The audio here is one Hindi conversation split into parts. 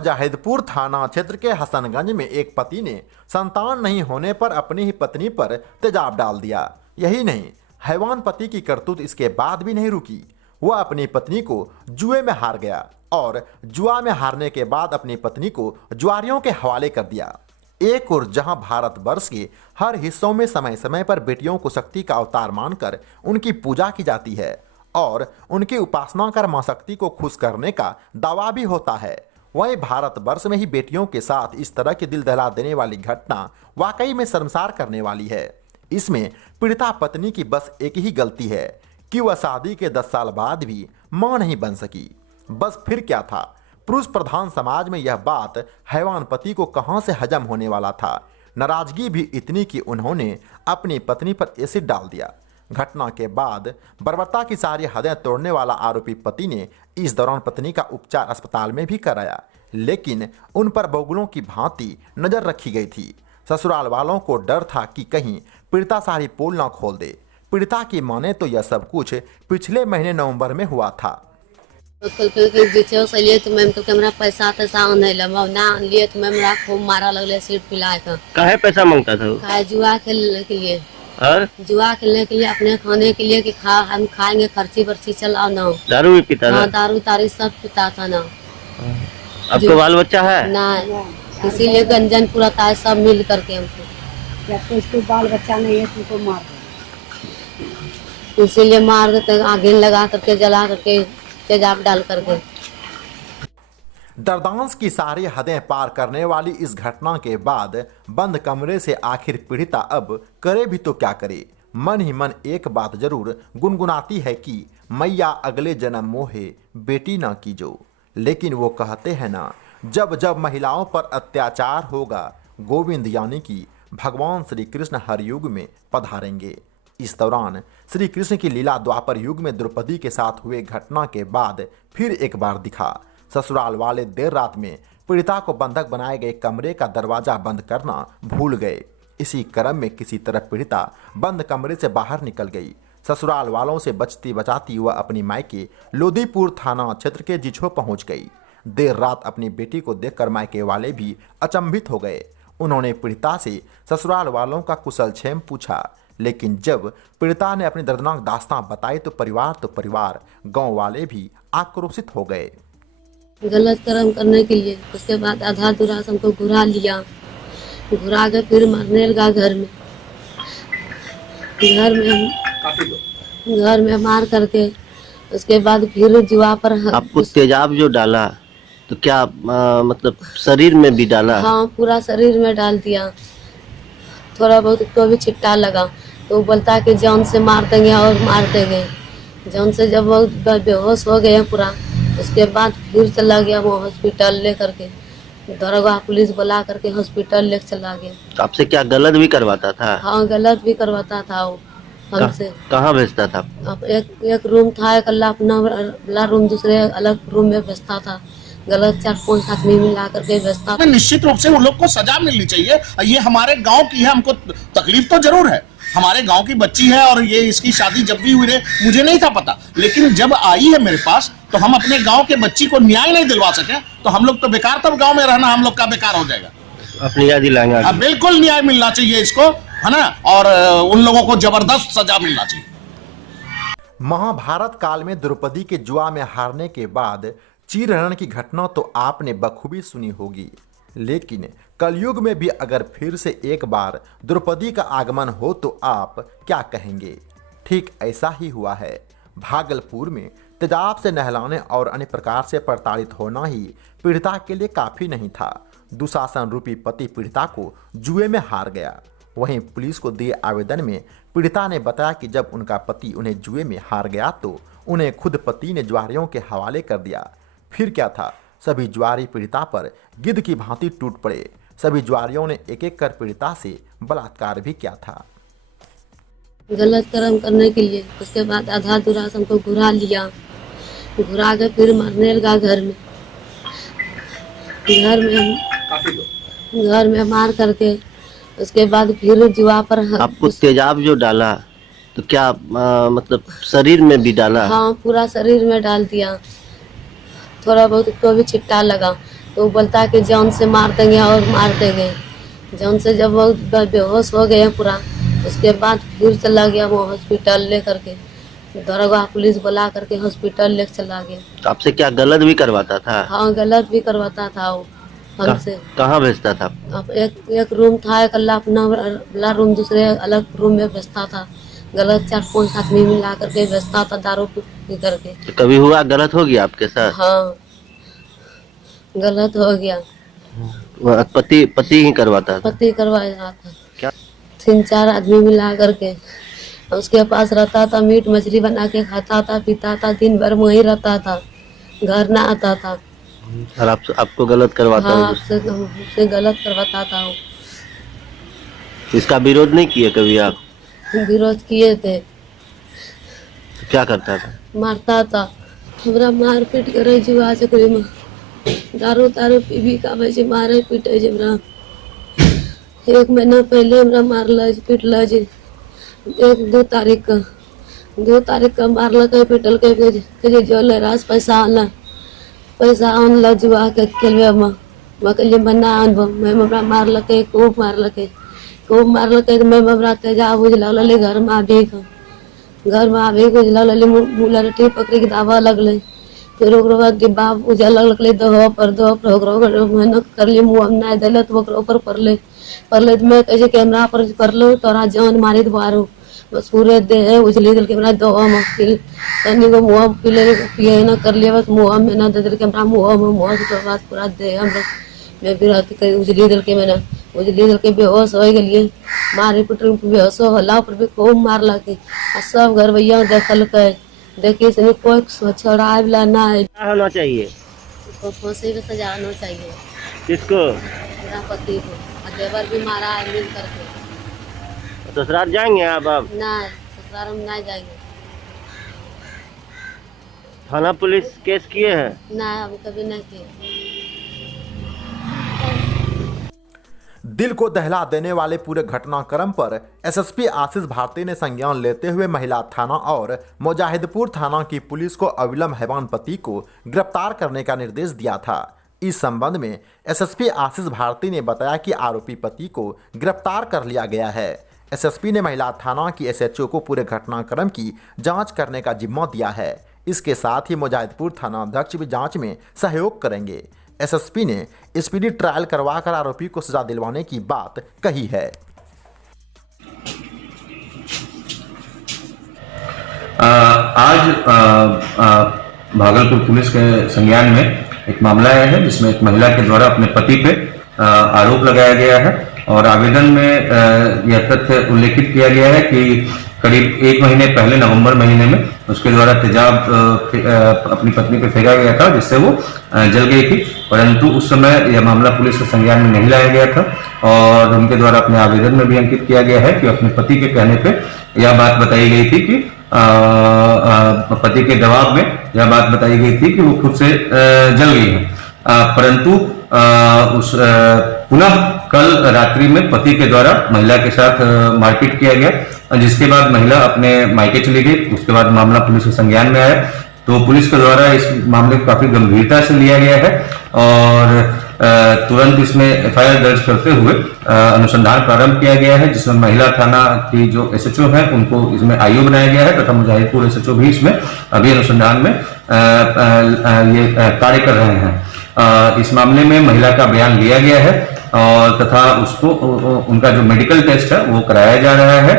जाहिदपुर थाना क्षेत्र के हसनगंज में एक पति ने संतान नहीं होने पर अपनी ही पत्नी पर तेजाब डाल दिया। यही नहीं, हैवान पति की करतूत इसके बाद भी नहीं रुकी। वह अपनी पत्नी को जुए में हार गया और जुआ में हारने के बाद अपनी पत्नी को जुआरियों के हवाले कर दिया। एक और जहां भारतवर्ष के हर हिस्सों में समय समय पर बेटियों को शक्ति का अवतार मानकर उनकी पूजा की जाती है और उनकी उपासना कर मां शक्ति को खुश करने का दावा भी होता है, वहीं भारतवर्ष में ही बेटियों के साथ इस तरह की दिल दहला देने वाली घटना वाकई में शर्मसार करने वाली है। इसमें पीड़िता पत्नी की बस एक ही गलती है कि वह शादी के 10 साल बाद भी मां नहीं बन सकी। बस फिर क्या था, पुरुष प्रधान समाज में यह बात हैवान पति को कहां से हजम होने वाला था। नाराजगी भी इतनी कि उन्होंने अपनी पत्नी पर एसिड डाल दिया। घटना के बाद बर्बरता की सारी हदें तोड़ने वाला आरोपी पति ने इस दौरान पत्नी का उपचार अस्पताल में भी कराया, लेकिन उन पर बगुलों की भांति नजर रखी गई थी। ससुराल वालों को डर था कि कहीं पीड़िता सारी पोल ना खोल दे। पीड़िता की माने तो यह सब कुछ पिछले महीने नवंबर में हुआ था। हमरा पैसा तैसा नहीं लगा ना लिए तो मैं मेरा खूब मारा लगले, सीट पिलाए था। काहे पैसा मांगता था? काहे जुआ खेलने के लिए। और जुआ खेलने के लिए, अपने खाने के लिए कि हम खाएंगे, खर्ची बर्ची चलाओ ना। दारू भी पीता था? दारू तारी सब पीता था ना। आपको बाल बच्चा है? ना, इसीलिए गंजन पूरा था सब मिल करके हमको। इसको बाल बच्चा नहीं है तुमको मार दो, इसीलिए मार देते, आगे लगा करके जला करके तेजाब डाल करके। दर्दांश की सारी हदें पार करने वाली इस घटना के बाद बंद कमरे से आखिर पीड़िता अब करे भी तो क्या करे। मन ही मन एक बात जरूर गुनगुनाती है कि मैया अगले जन्म मोहे बेटी ना कीजो। लेकिन वो कहते हैं ना, जब जब महिलाओं पर अत्याचार होगा, गोविंद यानी कि भगवान श्री कृष्ण हर युग में पधारेंगे। इस दौरान श्री कृष्ण की लीला द्वापर युग में द्रौपदी के साथ हुए घटना के बाद फिर एक बार दिखा। ससुराल वाले देर रात में पीड़िता को बंधक बनाए गए कमरे का दरवाजा बंद करना भूल गए। इसी क्रम में किसी तरह पीड़िता बंद कमरे से बाहर निकल गई। ससुराल वालों से बचती बचाती वह अपनी मायके लोदीपुर थाना क्षेत्र के जिछो पहुंच गई। देर रात अपनी बेटी को देखकर मायके वाले भी अचंभित हो गए। उन्होंने पीड़िता से ससुराल वालों का कुशल क्षेम पूछा, लेकिन जब पीड़िता ने अपनी दर्दनाक दास्तां बताई तो परिवार गांव वाले भी आक्रोशित हो गए। गलत कर्म करने के लिए उसके बाद आधा दूरा हमको घुरा लिया, घुरा के फिर मारने लगा घर में मार करके। उसके बाद फिर जुआ पर आपको तेजाब जो डाला तो क्या मतलब शरीर में भी डाला? हाँ, पूरा शरीर में डाल दिया। थोड़ा बहुत तो भी छिट्टा लगा तो वो बोलता है कि जान से मार देंगे और मार देंगे। जान से जब वो बेहोश हो गए पूरा, उसके बाद फिर चला गया वो हॉस्पिटल लेकर के, दरोगा पुलिस बुला करके हॉस्पिटल ले चला गया। तो आपसे क्या गलत भी करवाता था? हाँ, गलत भी करवाता था वो हमसे। कहाँ भेजता था? अब एक रूम था, एक अल्लाह अपना रूम, दूसरे अलग रूम में भेजता था। गलत 4-5 आदमी मिला करके भेजता था। निश्चित रूप से उन लोग को सजा मिलनी चाहिए। ये हमारे गांव की है, हमको तकलीफ तो जरूर है, हमारे गांव की बच्ची है और ये इसकी शादी जब भी हुई रहे मुझे नहीं था पता, लेकिन जब आई है मेरे पास तो हम अपने गांव के बच्ची को न्याय नहीं दिलवा सके तो हम लोग तो बेकार, तब गांव में रहना हम लोग का बेकार हो जाएगा। अपनी न्याय दिलाएंगे? बिल्कुल न्याय मिलना चाहिए इसको, है ना, और उन लोगों को जबरदस्त सजा मिलना चाहिए। महाभारत काल में द्रौपदी के जुआ में हारने के बाद चीरहरण की घटना तो आपने बखूबी सुनी होगी, लेकिन कलयुग में भी अगर फिर से एक बार द्रौपदी का आगमन हो तो आप क्या कहेंगे? ठीक ऐसा ही हुआ है। भागलपुर में तेजाब से नहलाने और अन्य प्रकार से प्रताड़ित होना ही पीड़िता के लिए काफ़ी नहीं था। दुशासन रूपी पति पीड़िता को जुए में हार गया। वहीं पुलिस को दिए आवेदन में पीड़िता ने बताया कि जब उनका पति उन्हें जुए में हार गया तो उन्हें खुद पति ने जुआरियों के हवाले कर दिया। फिर क्या था, सभी जुआरी पीड़िता पर गिद्ध की भांति टूट पड़े। सभी जुआरियों ने एक एक कर पीड़िता से बलात्कार भी किया था। गलत कर्म करने के लिए उसके बाद आधा दूरा हमको घुरा लिया, घुरा के फिर मारने लगा घर में मार करके। उसके बाद फिर जुआ पर आपको तेजाब जो डाला तो क्या मतलब शरीर में भी डाला? हाँ, पूरा शरीर में डाल दिया। थोड़ा बहुत तो भी छिट्टा लगा तो वो बोलता है कि जान से मार देंगे और मार देंगे। जान से जब वो बेहोश हो गए पूरा, उसके बाद फिर चला गया वो हॉस्पिटल लेकर के, दरोगा पुलिस बुला करके हॉस्पिटल ले चला गया। तो आपसे क्या गलत भी करवाता था? हाँ, गलत भी करवाता था वो हमसे। कहाँ भेजता था? अब एक रूम था, एक अल्लाह अपना वाला रूम, दूसरे अलग रूम में भेजता था। गलत 4-5 आदमी मिला करके भेजता था दारू पी करके। तो कभी हुआ गलत हो गया आपके साथ? हाँ, गलत हो गया। वो पति ही करवाता था? पति करवाया था। क्या? 3-4 आदमी मिला करके उसके पास रहता था, मीट मछली बना के खाता था, पीता था, दिन भर वहीं रहता था, घर ना आता था। और आपको गलत करवाता? हाँ, है आपसे गलत करवाता था वो। इसका विरोध नहीं किए कभी आप? विरोध किए थे। तो क्या करता था? मारता था, हमरा मार पीट करे जुआ चकरी में, दारू पी का वैसे मारे पीटे जबरा। 1 महीना पहले हमरा मारल पीटल जी, 2 तारीख का मारल पीटल के जो रास पैसा आनल जुआ के खेलबे में, मैं कहलिए बना आनबो, मैं हमरा मारल खूब मारल तो मैं हमरा तेजाब बुझ लगल घर में आबी बुझ लगल, लठी पकड़ी के दावा लगल। फिर ओकरो बाद डिब्बा बुझे लगल दहो पर ओकरो मेहनत करली, मुँह हम नहीं दिल तो ओकरो ऊपर पड़ले तो मैं कहे कैमरा पर पड़लो तोरा जान मारी बारू, बस पूरे देह उछली दिल कैमरा दहो में तनी को मुँह पिए न कर लिए, बस मुँह में न दे दिल कैमरा मुँह के बाद पूरा देह हम मैं भी उजली दिल के बेहोश हो गलिए, मारे पिट बेहोश होला पर भी खूब मार लगे। सब घर भैया देखल के देखिए से कोई छोड़ा वाला ना है। क्या होना चाहिए? उसको फांसी में सजा होना चाहिए। किसको? मेरा पति को, और देवर भी मारा है मिल करके। ससुराल जाएंगे आप? ना, ससुराल हम नहीं जाएंगे। थाना पुलिस केस किए हैं? ना, हम कभी नहीं किए। दिल को दहला देने वाले पूरे घटनाक्रम पर एसएसपी आशीष भारती ने संज्ञान लेते हुए महिला थाना और मुजाहिदपुर थाना की पुलिस को अविलंब हैवान पति को गिरफ्तार करने का निर्देश दिया था। इस संबंध में एसएसपी आशीष भारती ने बताया कि आरोपी पति को गिरफ्तार कर लिया गया है। एसएसपी ने महिला थाना की एसएचओ को पूरे घटनाक्रम की जांच करने का जिम्मा दिया है। इसके साथ ही मुजाहिदपुर थाना अध्यक्ष भी जांच में सहयोग करेंगे। एसएसपी ने स्पीडी ट्रायल करवाकर आरोपी को सजा दिलवाने की बात कही है। आज भागलपुर पुलिस के संज्ञान में एक मामला आया है जिसमें एक महिला के द्वारा अपने पति पे आरोप लगाया गया है और आवेदन में यह तथ्य उल्लेखित किया गया है कि करीब 1 महीने पहले नवंबर महीने में उसके द्वारा तेजाब अपनी पत्नी पे फेंका गया था जिससे वो जल गई थी, परंतु उस समय यह मामला पुलिस के संज्ञान में नहीं लाया गया था और उनके द्वारा अपने आवेदन में भी अंकित किया गया है कि अपने पति के कहने पे यह बात बताई गई थी कि पति के दबाव में यह बात बताई गई थी कि वो खुद से जल गई है, परंतु उस पुनः कल रात्रि में पति के द्वारा महिला के साथ मारपीट किया गया जिसके बाद महिला अपने मायके चली गई। उसके बाद मामला पुलिस के संज्ञान में आया तो पुलिस के द्वारा इस मामले को काफी गंभीरता से लिया गया है और तुरंत इसमें एफआईआर दर्ज करते हुए अनुसंधान प्रारंभ किया गया है जिसमें महिला थाना की जो एसएचओ है उनको इसमें आईओ बनाया गया है तथा मुजाहिदपुर एसएचओ भी इसमें अभी अनुसंधान में ये कार्य कर रहे हैं। इस मामले में महिला का बयान लिया गया है और तथा उसको उनका जो मेडिकल टेस्ट है वो कराया जा रहा है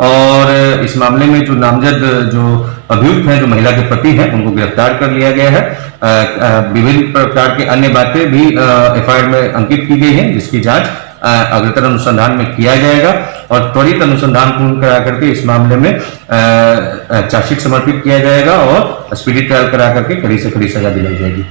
और इस मामले में जो नामजद जो अभियुक्त हैं जो महिला के पति हैं उनको गिरफ्तार कर लिया गया है। विभिन्न प्रकार के अन्य बातें भी एफआईआर में अंकित की गई हैं जिसकी जांच अग्रतर अनुसंधान में किया जाएगा और त्वरित अनुसंधान पूर्ण करा करके इस मामले में चार्जशीट समर्पित किया जाएगा और स्पीडी ट्रायल करा करके कड़ी से कड़ी सजा दिलाई जाएगी।